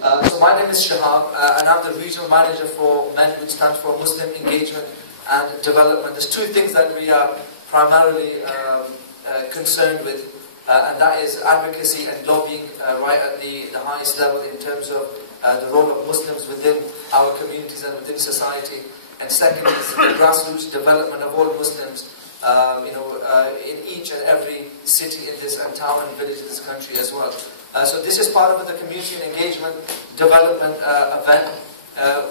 So my name is Shahab, and I'm the regional manager for MEND, which stands for Muslim Engagement and Development. There's two things that we are primarily concerned with, and that is advocacy and lobbying right at the highest level in terms of the role of Muslims within our communities and within society. And second is the grassroots development of all Muslims, in each and every city in this and town and village in this country as well. So this is part of the community and engagement development event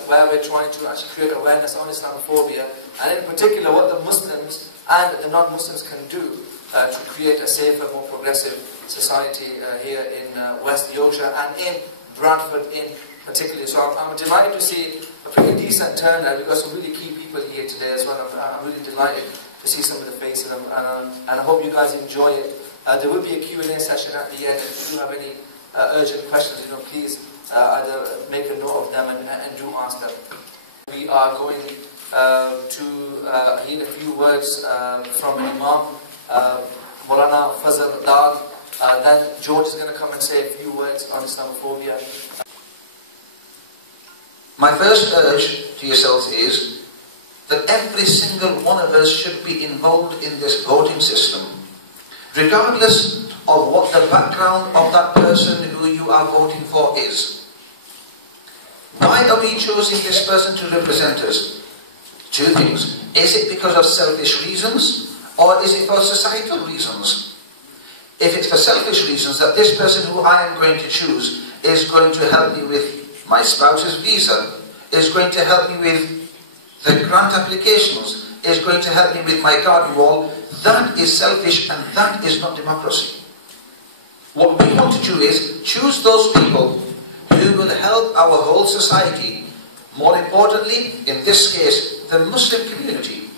where we're trying to actually create awareness on Islamophobia, and in particular what the Muslims and the non-Muslims can do to create a safer, more progressive society here in West Yorkshire and in Bradford in particular. So I'm delighted to see a pretty decent turnout. We've got some really key people here today as well. I'm really delighted to see some of the faces, and I hope you guys enjoy it. There will be a Q&A session at the end. If you do have any urgent questions, please either make a note of them and do ask them. We are going to hear a few words from an Imam, Maulana Fazal. Then George is going to come and say a few words on Islamophobia. My first urge to yourselves is that every single one of us should be involved in this voting system, regardless of what the background of that person who you are voting for is. Why are we choosing this person to represent us? Two things. Is it because of selfish reasons, or is it for societal reasons? If it's for selfish reasons, that this person who I am going to choose is going to help me with my spouse's visa, is going to help me with the grant applications, is going to help me with my garden wall, that is selfish and that is not democracy. What we want to do is choose those people who will help our whole society. More importantly, in this case, the Muslim community.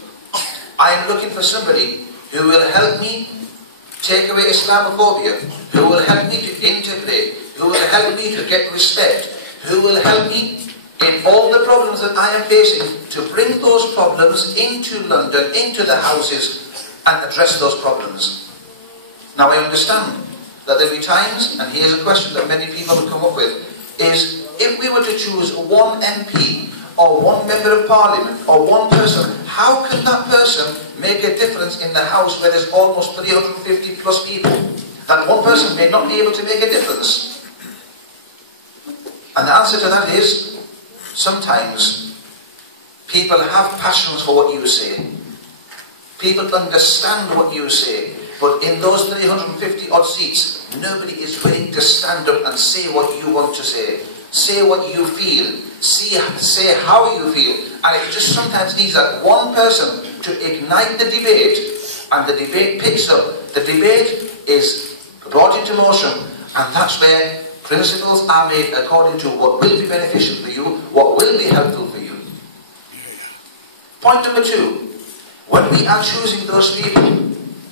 I am looking for somebody who will help me take away Islamophobia, who will help me to integrate, who will help me to get respect, who will help me in all the problems that I am facing to bring those problems into London, into the houses, and address those problems. Now I understand that there will be times, and here's a question that many people will come up with, is if we were to choose one MP or one member of parliament or one person, how can that person make a difference in the house where there's almost 350 plus people? That one person may not be able to make a difference. And the answer to that is, sometimes people have passions for what you say. People understand what you say, but in those 350 odd seats, nobody is willing to stand up and say what you want to say. Say what you feel. Say how you feel. And it just sometimes needs that one person to ignite the debate, and the debate picks up. The debate is brought into motion, and that's where principles are made according to what will be beneficial for you, what will be helpful for you. Point number two. When we are choosing those people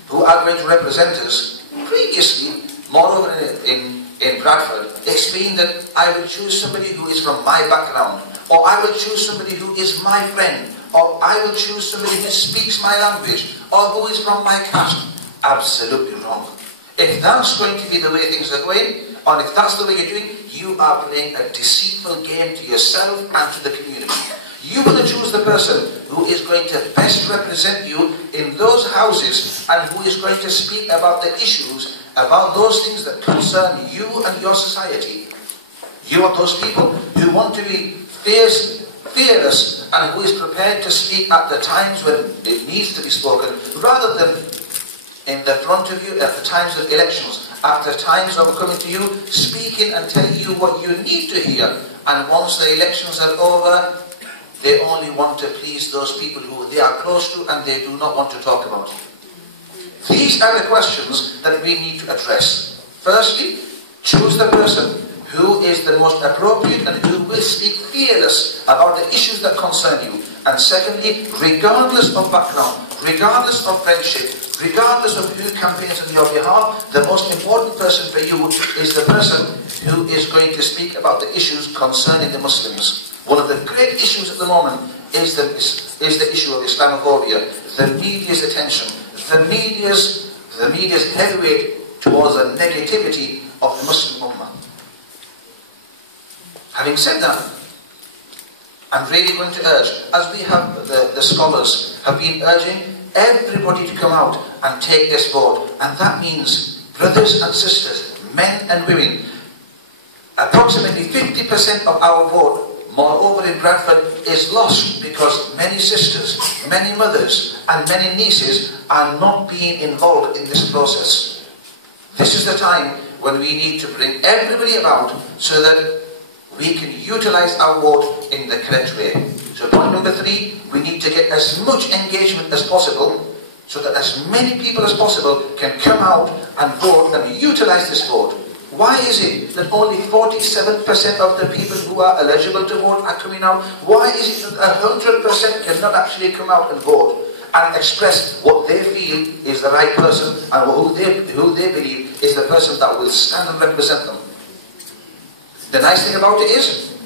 who are going to represent us, previously, moreover in Bradford, it's been that I will choose somebody who is from my background, or I will choose somebody who is my friend, or I will choose somebody who speaks my language, or who is from my caste. Absolutely wrong. If that's going to be the way things are going, and if that's the way you're doing, you are playing a deceitful game to yourself and to the community. You want to choose the person who is going to best represent you in those houses, and who is going to speak about the issues, about those things that concern you and your society. You want those people who want to be fearless, and who is prepared to speak at the times when it needs to be spoken, rather than in the front of you at the times of elections, at the times of coming to you, speaking and telling you what you need to hear. And once the elections are over, they only want to please those people who they are close to and they do not want to talk about. These are the questions that we need to address. Firstly, choose the person who is the most appropriate and who will speak fearless about the issues that concern you. And secondly, regardless of background, regardless of friendship, regardless of who campaigns on your behalf, the most important person for you is the person who is going to speak about the issues concerning the Muslims. One of the great issues at the moment is the issue of Islamophobia, the media's attention, the media's heavyweight towards the negativity of the Muslim Ummah. Having said that, I'm really going to urge, as we have the scholars have been urging everybody to come out and take this vote, and that means brothers and sisters, men and women, approximately 50% of our vote, moreover in Bradford, is lost because many sisters, many mothers and many nieces are not being involved in this process. This is the time when we need to bring everybody about so that we can utilize our vote in the correct way. So point number 3, we need to get as much engagement as possible so that as many people as possible can come out and vote and utilize this vote. Why is it that only 47% of the people who are eligible to vote are coming out? Why is it that 100% cannot actually come out and vote and express what they feel is the right person and who they believe is the person that will stand and represent them? The nice thing about it is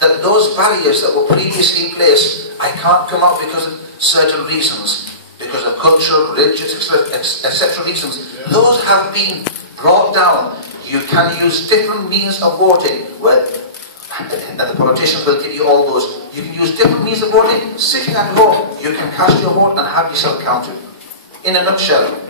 that those barriers that were previously in place, I can't come out because of certain reasons, because of cultural, religious, etc. reasons, those have been brought down. You can use different means of voting, and the politicians will give you all those. You can use different means of voting. Sitting at home, you can cast your vote and have yourself counted. In a nutshell,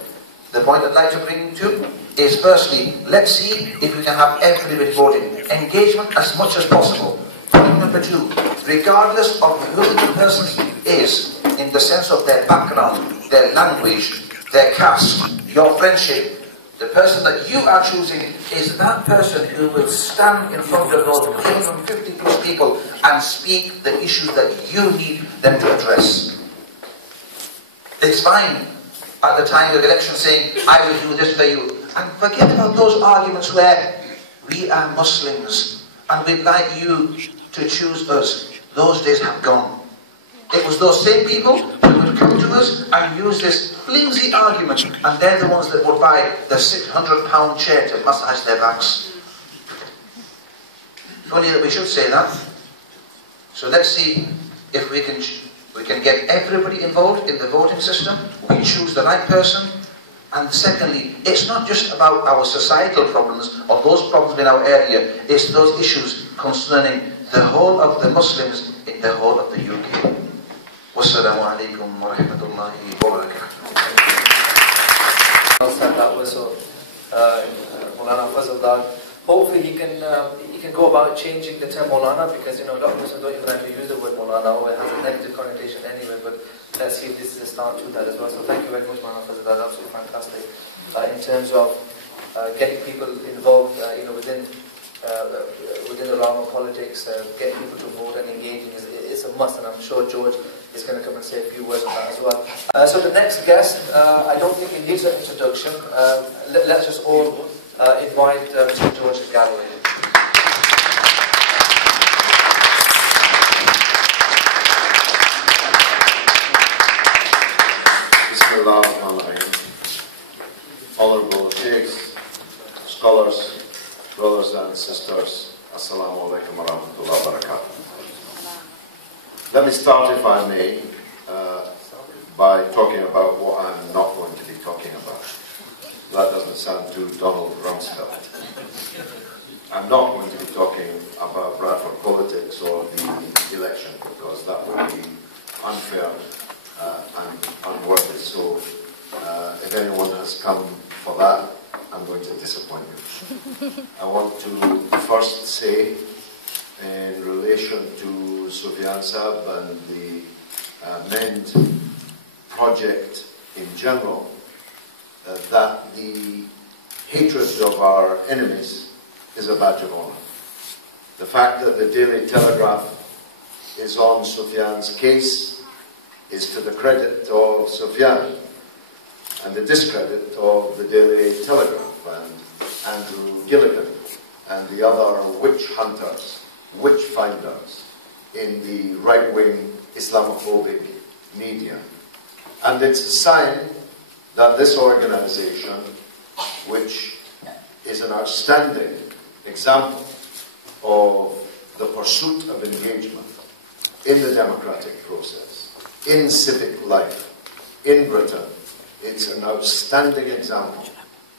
the point I'd like to bring to is firstly, let's see if we can have everybody voting. Engagement as much as possible. Point number 2, regardless of who the person is, in the sense of their background, their language, their caste, your friendship, the person that you are choosing is that person who will stand in front of those 250 plus people and speak the issues that you need them to address. It's fine at the time of election saying, I will do this for you. And forget about those arguments where we are Muslims and we'd like you to choose us. Those days have gone. It was those same people who would come to us and use this flimsy argument, and they're the ones that would buy the £600 chair to massage their backs. Only that we should say that. So let's see if we can get everybody involved in the voting system. We choose the right person. And secondly, it's not just about our societal problems or those problems in our area, it's those issues concerning the whole of the Muslims in the whole of the UK. Wassalamu alaikum wa rahmatullahi wa barakatuh. That was Maulana Fazal. Hopefully he can go about changing the term Maulana, because a lot of Muslims don't even like to use the word Maulana, or it has a negative connotation anyway, but let's see if this is a start to that as well. So thank you very much, Maulana Fazal. That's absolutely fantastic. In terms of getting people involved within the realm of politics, getting people to vote and engaging is a must, and I'm sure George is going to come and say a few words on that as well. So the next guest, I don't think he needs an introduction. Let's just all invite Mr. George Galloway. Honourable Sheikhs, scholars, brothers and sisters, Assalamu alaikum wa rahmatullahi wa barakatuh. Let me start, if I may, by talking about what I'm not going to be talking about. That doesn't sound too Donald Rumsfeld. I'm not going to be talking about Bradford politics or the election, because that would be unfair and unworthy. So if anyone has come for that, I'm going to disappoint you. I want to first say, in relation to Sufyan Saab and the MEND project in general, that the hatred of our enemies is a badge of honor. The fact that the Daily Telegraph is on Sufyan's case is to the credit of Sufyan and the discredit of the Daily Telegraph and Andrew Gilligan and the other witch hunters, witch finders in the right-wing Islamophobic media. And it's a sign that this organization, which is an outstanding example of the pursuit of engagement in the democratic process, in civic life, in Britain, it's an outstanding example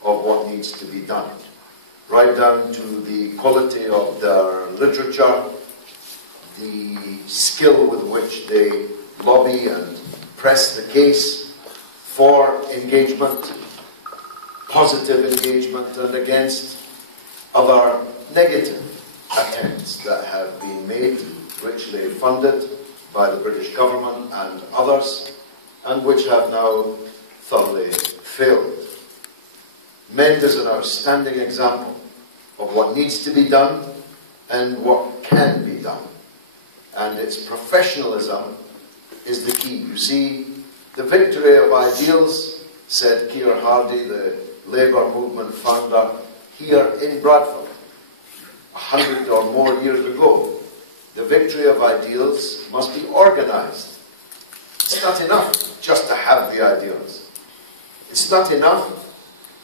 of what needs to be done. right down to the quality of their literature, the skill with which they lobby and press the case for engagement, positive engagement, and against other negative attempts that have been made, richly funded by the British government and others, and which have now thoroughly failed. MEND is an outstanding example of what needs to be done and what can be done. And its professionalism is the key. You see, the victory of ideals, said Keir Hardie, the Labour movement founder, here in Bradford, 100 or more years ago. The victory of ideals must be organised. It's not enough just to have the ideals. It's not enough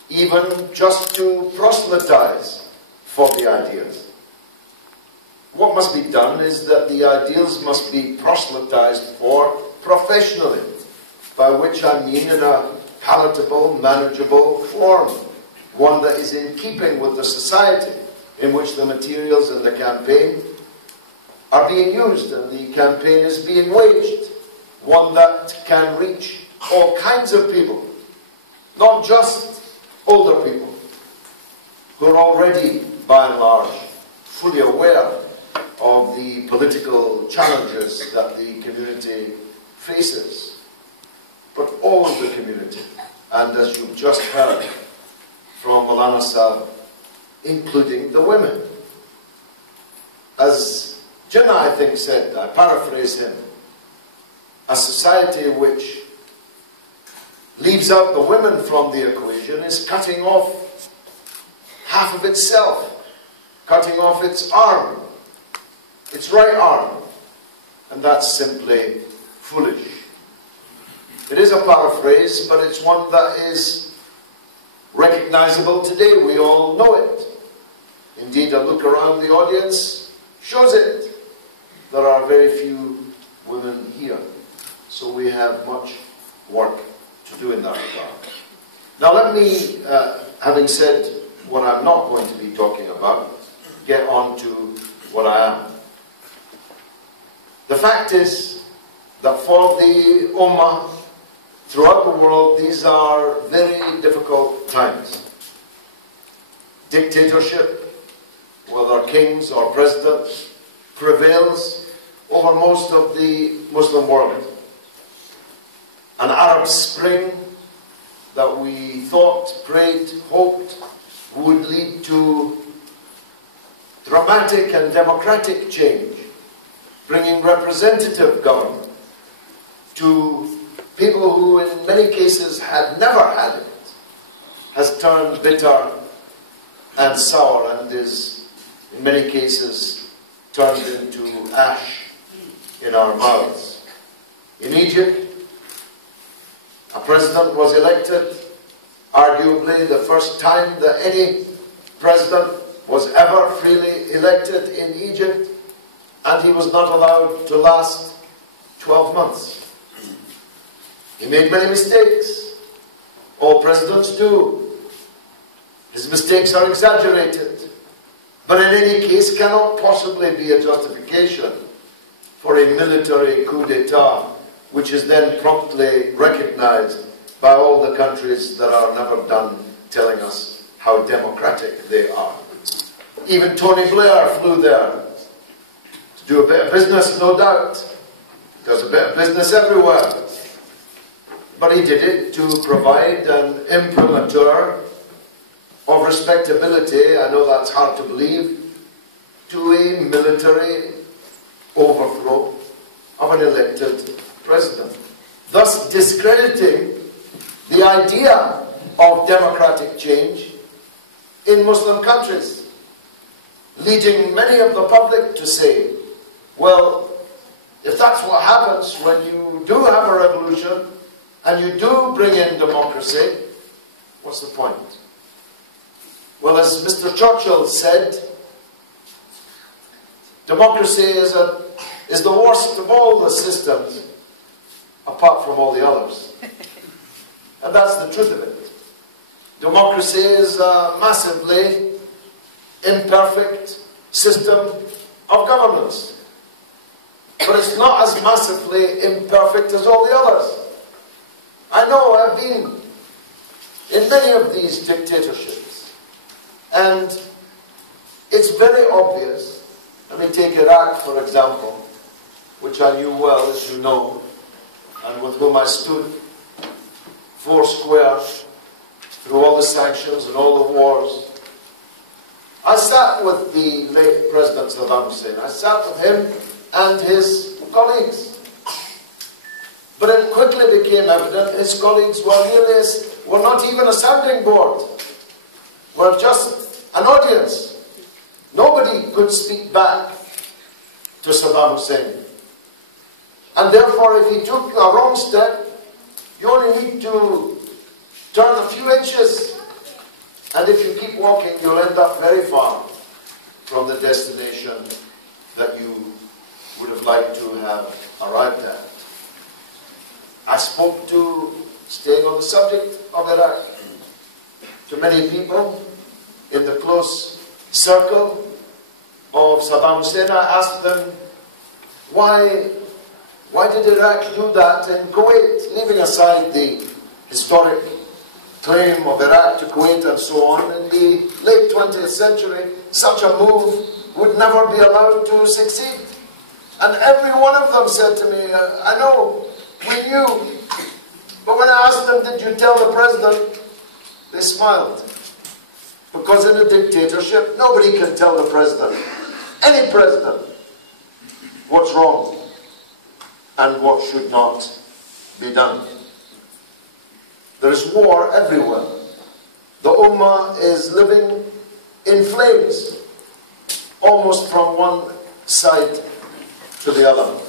even just to proselytise for the ideas. What must be done is that the ideals must be proselytised for professionally, by which I mean in a palatable, manageable form, one that is in keeping with the society in which the materials in the campaign are being used and the campaign is being waged, one that can reach all kinds of people, not just older people, who are already, by and large, fully aware of the political challenges that the community faces, but all of the community. And as you've just heard from Maulana Sahib, including the women. As Jinnah, I think, said, I paraphrase him, a society which leaves out the women from the equation is cutting off half of itself, cutting off its arm, its right arm, and that's simply foolish. It is a paraphrase, but it's one that is recognizable today. We all know it. Indeed, a look around the audience shows it. There are very few women here, so we have much work to do in that regard. Now let me, having said what I'm not going to be talking about, get on to what I am. The fact is that for the Ummah throughout the world, these are very difficult times. Dictatorship, whether kings or presidents, prevails over most of the Muslim world. An Arab Spring that we thought, prayed, hoped would lead to dramatic and democratic change, bringing representative government to people who in many cases had never had it, has turned bitter and sour and is in many cases turned into ash in our mouths. In Egypt, a president was elected, arguably the first time that any president was ever freely elected in Egypt, and he was not allowed to last 12 months. He made many mistakes. All presidents do. His mistakes are exaggerated, but in any case cannot possibly be a justification for a military coup d'etat, which is then promptly recognized by all the countries that are never done telling us how democratic they are. Even Tony Blair flew there to do a bit of business, no doubt. He does a bit of business everywhere. But he did it to provide an imprimatur of respectability, I know that's hard to believe, to a military overthrow of an elected president, thus discrediting the idea of democratic change in Muslim countries, leading many of the public to say, well, if that's what happens when you do have a revolution and you do bring in democracy, what's the point? Well, as Mr. Churchill said, democracy is the worst of all the systems, apart from all the others. And that's the truth of it. Democracy is a massively imperfect system of governance. But it's not as massively imperfect as all the others. I know I've been in many of these dictatorships, and it's very obvious. Let me take Iraq, for example, which I knew well, as you know, and with whom I stood foursquare through all the sanctions and all the wars. I sat with the late President Saddam Hussein. I sat with him and his colleagues. But it quickly became evident his colleagues were not even a sounding board, were just an audience. Nobody could speak back to Saddam Hussein. And therefore, if he took a wrong step, you only need to turn a few inches. And if you keep walking, you'll end up very far from the destination that you would have liked to have arrived at. I spoke to, staying on the subject of Iraq, to many people in the close circle of Saddam Hussein. I asked them, why did Iraq do that in Kuwait, leaving aside the historic claim of Iraq to Kuwait and so on? In the late 20th century, such a move would never be allowed to succeed. And every one of them said to me, I know, we knew. But when I asked them, did you tell the president? They smiled. Because in a dictatorship, nobody can tell the president, any president, what's wrong and what should not be done. There is war everywhere. The Ummah is living in flames, almost from one side to the other.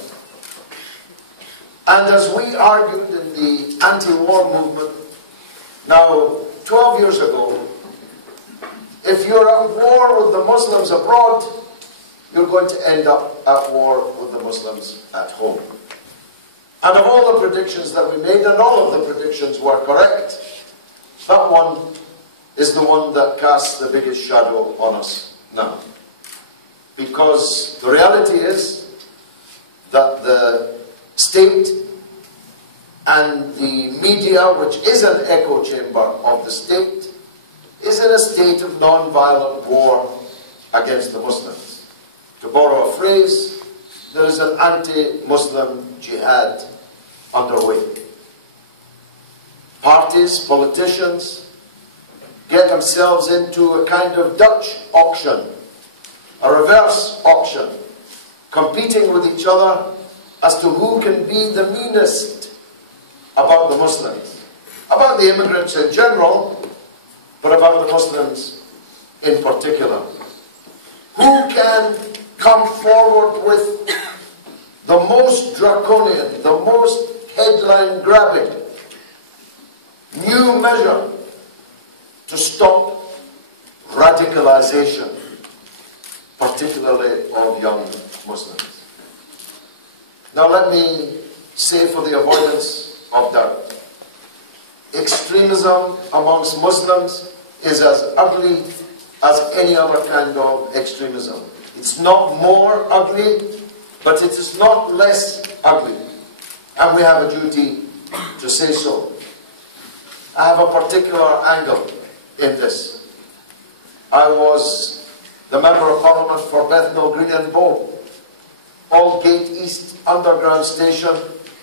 And as we argued in the anti-war movement, now 12 years ago, if you're at war with the Muslims abroad, you're going to end up at war with the Muslims at home. And of all the predictions that we made, and all of the predictions were correct, that one is the one that casts the biggest shadow on us now. Because the reality is that the state and the media, which is an echo chamber of the state, is in a state of non-violent war against the Muslims. To borrow a phrase, there is an anti-Muslim jihad underway. Parties, politicians, get themselves into a kind of Dutch auction, a reverse auction, competing with each other as to who can be the meanest about the Muslims, about the immigrants in general, but about the Muslims in particular. Who can come forward with the most draconian, the most headline-grabbing new measure to stop radicalization, particularly of young Muslims? Now let me say, for the avoidance of doubt, extremism amongst Muslims is as ugly as any other kind of extremism. It's not more ugly, but it is not less ugly. And we have a duty to say so. I have a particular angle in this. I was the Member of Parliament for Bethnal Green and Bow. Aldgate East Underground Station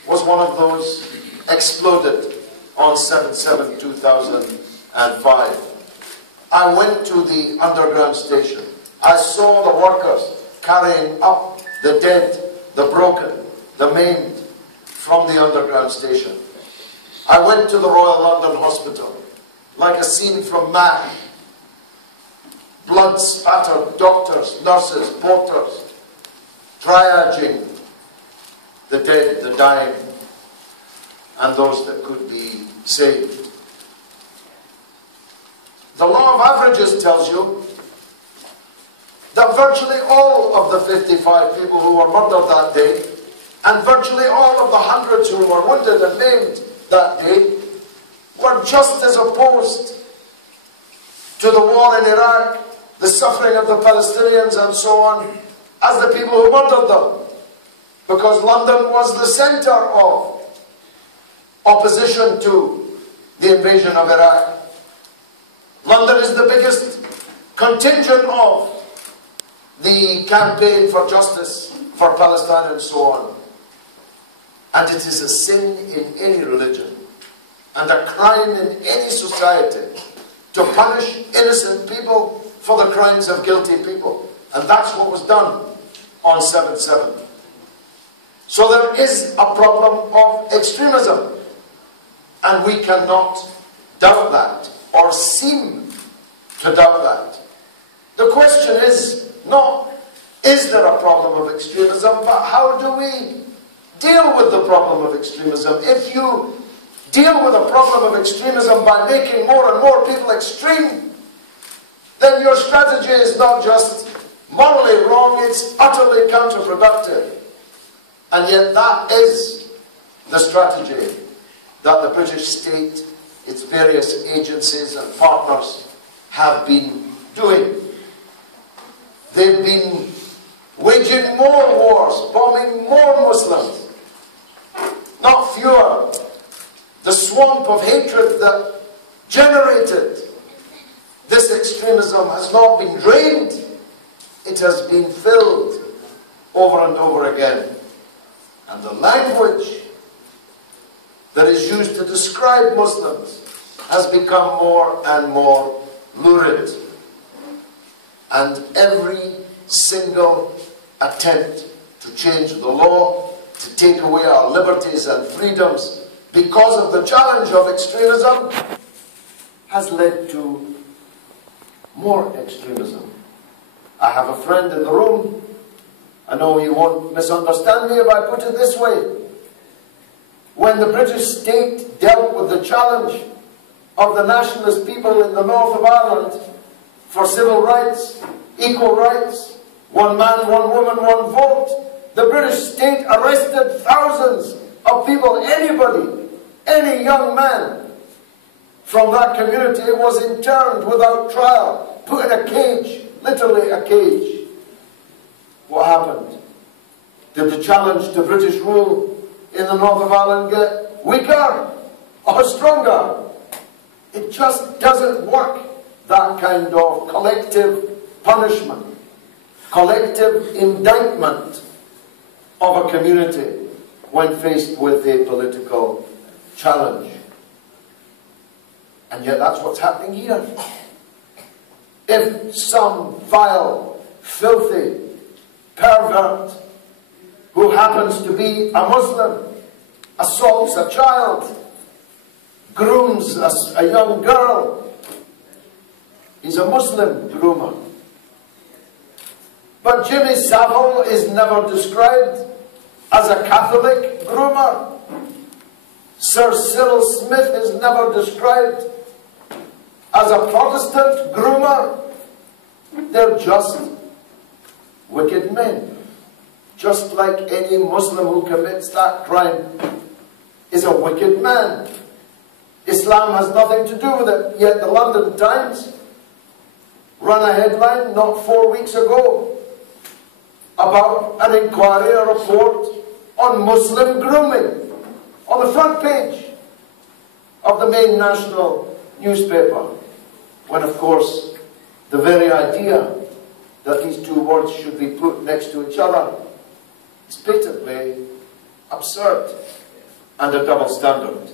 was one of those exploded on 7/7/2005. I went to the underground station. I saw the workers carrying up the dead, the broken, the maimed from the underground station. I went to the Royal London Hospital, like a scene from Man. Blood-spattered doctors, nurses, porters, triaging the dead, the dying, and those that could be saved. The law of averages tells you that virtually all of the 55 people who were murdered that day, and virtually all of the hundreds who were wounded and maimed that day, were just as opposed to the war in Iraq the suffering of the Palestinians and so on, as the people who murdered them. Because London was the centre of opposition to the invasion of Iraq. London is the biggest contingent of the campaign for justice for Palestine and so on. And it is a sin in any religion and a crime in any society to punish innocent people for the crimes of guilty people. And that's what was done on 7/7. So there is a problem of extremism, and we cannot doubt that or seem to doubt that. The question is not, is there a problem of extremism, but how do we deal with the problem of extremism? If you deal with the problem of extremism by making more and more people extreme, then your strategy is not just morally wrong, it's utterly counterproductive. And yet that is the strategy that the British state, its various agencies and partners have been doing. They've been waging more wars, bombing more Muslims, not fewer. The swamp of hatred that generated this extremism has not been drained, it has been filled over and over again. And the language that is used to describe Muslims has become more and more lurid. And every single attempt to change the law, to take away our liberties and freedoms because of the challenge of extremism, has led to more extremism. I have a friend in the room. I know you won't misunderstand me if I put it this way. When the British state dealt with the challenge of the nationalist people in the north of Ireland for civil rights, equal rights, one man, one woman, one vote, the British state arrested thousands of people. Anybody, any young man from that community was interned without trial, put in a cage, literally a cage. What happened? Did the challenge to British rule in the north of Ireland get weaker or stronger? It just doesn't work, that kind of collective punishment, collective indictment of a community when faced with a political challenge. And yet that's what's happening here. If some vile, filthy pervert who happens to be a Muslim assaults a child, grooms a young girl, he's a Muslim groomer. But Jimmy Savile is never described as a Catholic groomer. Sir Cyril Smith is never described as a Protestant groomer. They're just wicked men. Just like any Muslim who commits that crime is a wicked man. Islam has nothing to do with it. Yet the London Times ran a headline not 4 weeks ago about an inquiry, a report on Muslim grooming on the front page of the main national newspaper. When of course the very idea that these two words should be put next to each other is patently absurd and a double standard.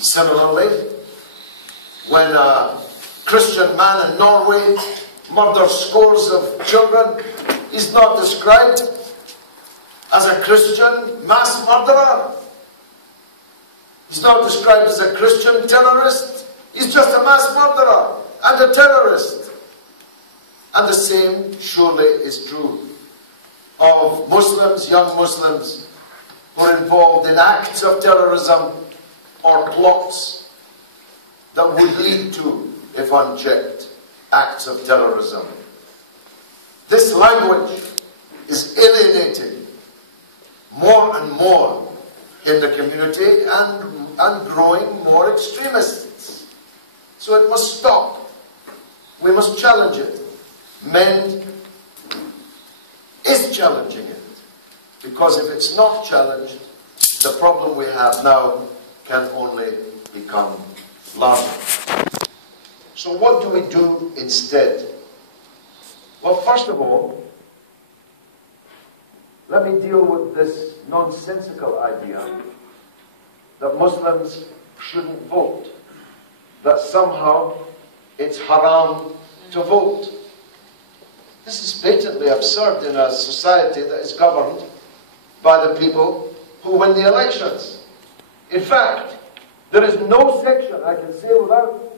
Similarly, when a Christian man in Norway murders scores of children, he's not described as a Christian mass murderer. He's not described as a Christian terrorist. He's just a mass murderer and a terrorist. And the same surely is true of Muslims, young Muslims, who are involved in acts of terrorism or plots that would lead to, if unchecked, acts of terrorism. This language is alienating more and more in the community and growing more extremists. So it must stop. We must challenge it. MEND is challenging it. Because if it's not challenged, the problem we have now can only become larger. So what do we do instead? Well, first of all, let me deal with this nonsensical idea that Muslims shouldn't vote, that somehow it's haram to vote. This is patently absurd in a society that is governed by the people who win the elections. In fact, there is no section, I can say without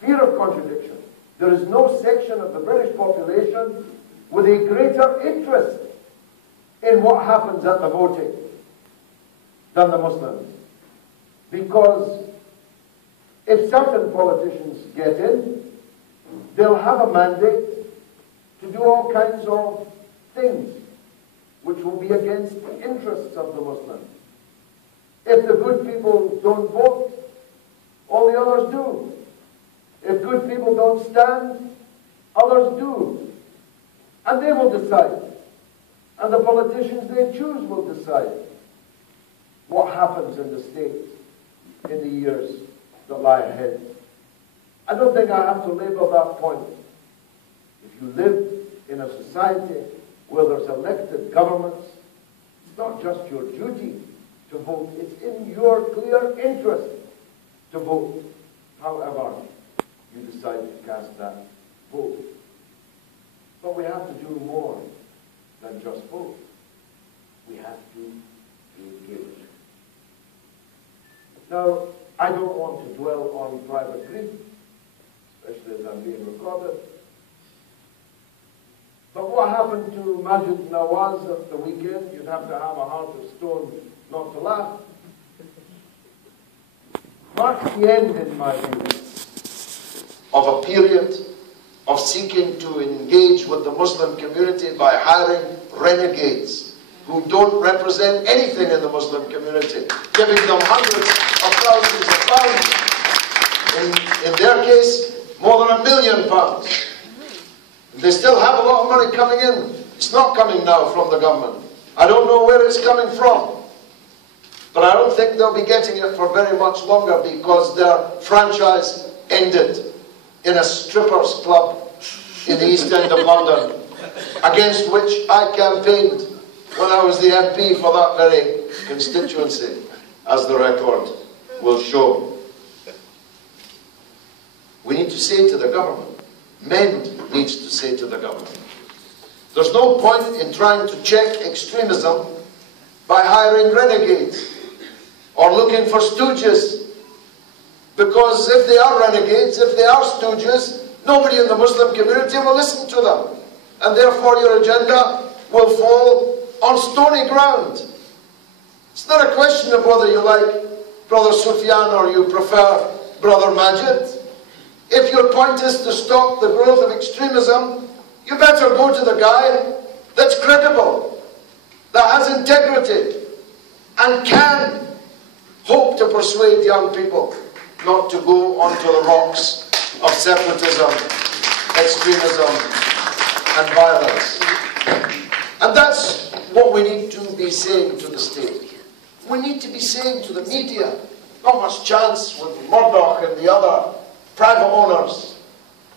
fear of contradiction, there is no section of the British population with a greater interest in what happens at the voting than the Muslims. Because if certain politicians get in, they'll have a mandate to do all kinds of things which will be against the interests of the Muslims. If the good people don't vote, all the others do. If good people don't stand, others do. And they will decide. And the politicians they choose will decide what happens in the state in the years that lie ahead. I don't think I have to labor that point. If you live in a society where there's elected governments, it's not just your duty to vote, it's in your clear interest to vote, however you decide to cast that vote. But we have to do more than just vote. We have to engage. Now, I don't want to dwell on private grief, especially as I'm being recorded. But what happened to Majid Nawaz at the weekend, you'd have to have a heart of stone not to laugh, marks the end, in my view, of a period of seeking to engage with the Muslim community by hiring renegades who don't represent anything in the Muslim community, giving them hundreds of thousands of pounds. In their case, more than £1 million. They still have a lot of money coming in. It's not coming now from the government. I don't know where it's coming from. But I don't think they'll be getting it for very much longer because their franchise ended in a strippers club in the East End of London, against which I campaigned when I was the MP for that very constituency, as the record will show. We need to say to the government, MEND needs to say to the government, there's no point in trying to check extremism by hiring renegades or looking for stooges, because if they are renegades, if they are stooges, nobody in the Muslim community will listen to them, and therefore your agenda will fall on stony ground. It's not a question of whether you like Brother Sufyan or you prefer Brother Majid. If your point is to stop the growth of extremism, you better go to the guy that's credible, that has integrity, and can hope to persuade young people not to go onto the rocks of separatism, extremism, and violence. And that's what we need to be saying to the state. We need to be saying to the media, not much chance with Murdoch and the other private owners,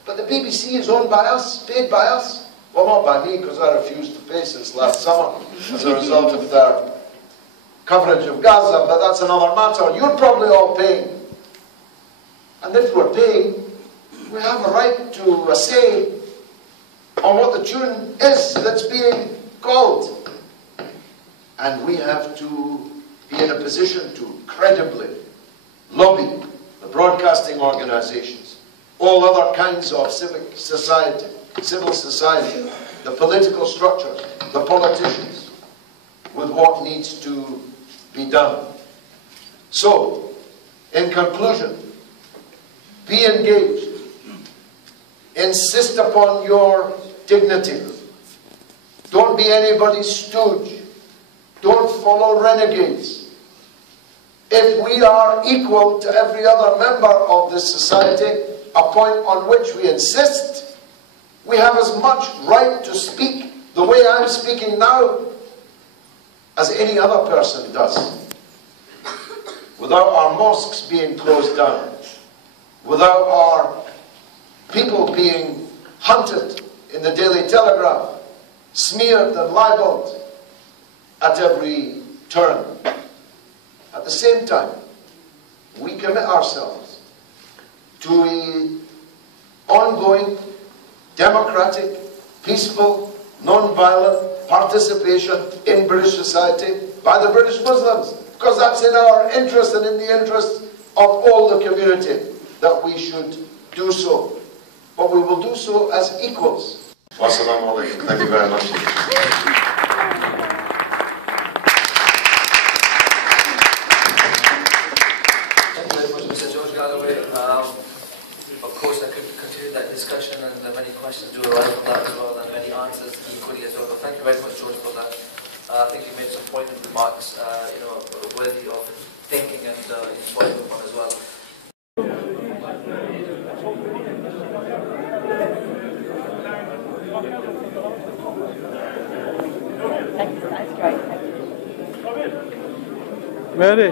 but the BBC is owned by us, paid by us. Well, not by me, because I refused to pay since last summer as a result of their coverage of Gaza, but that's another matter. You're probably all paying. And if we're paying, we have a right to a say on what the tune is that's being called. And we have to be in a position to credibly lobby the broadcasting organizations, all other kinds of civil society, the political structures, the politicians, with what needs to be done. So, in conclusion, be engaged. Insist upon your dignity. Don't be anybody's stooge. Don't follow renegades. If we are equal to every other member of this society, a point on which we insist, we have as much right to speak the way I'm speaking now as any other person does. Without our mosques being closed down, without our people being hunted in the Daily Telegraph, smeared and libelled at every turn. At the same time, we commit ourselves to an ongoing, democratic, peaceful, non-violent participation in British society by the British Muslims, because that's in our interest and in the interest of all the community that we should do so. But we will do so as equals. Wassalamu alaikum. Thank you very much. Thank you very much, Mr. George Galloway. Of course, I could continue that discussion, and many questions do arise from that as well, and many answers equally as well. But thank you very much, George, for that. I think you made some poignant remarks, worthy of thinking and following upon as well. That's great. Thank you. Ready?